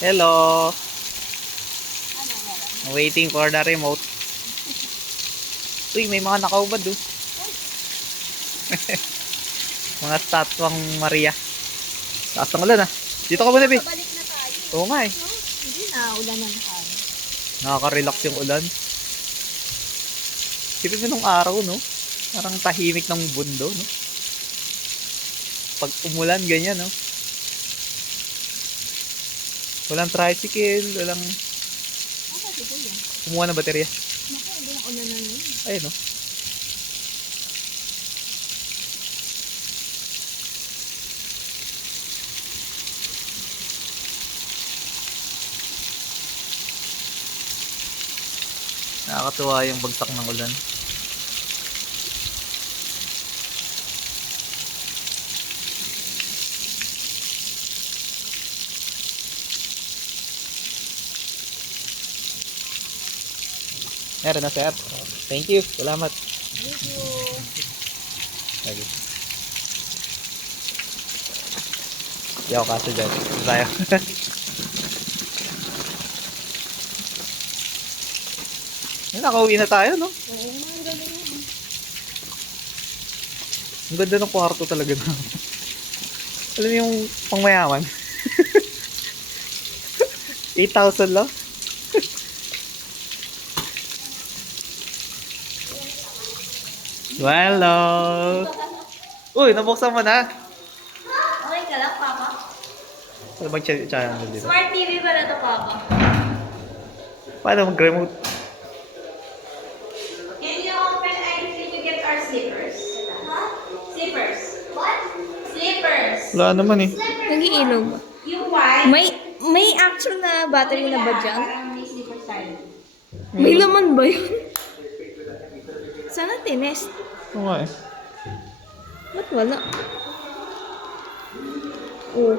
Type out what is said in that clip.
Hello. Waiting for the remote. Uy, may mga nakaubad oh. Mga statwang Maria. Taas ng ulan ah. Dito ka muna, Bi. Pabalik na tayo. Oo nga eh. No? Hindi na, ulan na tayo. Nakaka-relax yung ulan. Sipin mo nung araw, no? Parang tahimik ng bundo, no? Pag umulan, ganyan, no? Walang tricycle, walang... Ano dito yan? Kumuha ng baterya. Naku, hindi na ulan na yun. Ayun, no? Nakakatuwa yung bagsak ng ulan. Meron na, sir. Thank you. Salamat. Thank you. Lagi. Di ako kaso dyan. Ito tayo. Nakauwi na tayo, no? Oo, ang galing yun. Ang ganda ng kwarto talaga na. Alam mo yung pangmayaman? 8,000 lang? Hello! Uy, nabuksan mo na. Okay ka lang, Papa? Ano bang channel dito? Smart TV ba na to, Papa? Paano mag-remote? Can you open and can you get our slippers? Huh? Slippers. What? Slippers. Wala naman eh. Nag-iilog ba? Yung white, May actual na battery na ba dyan? parang may slippers tayo. May laman ba yun? Sana tinest. Oo nga eh. Ba't wala? Oh.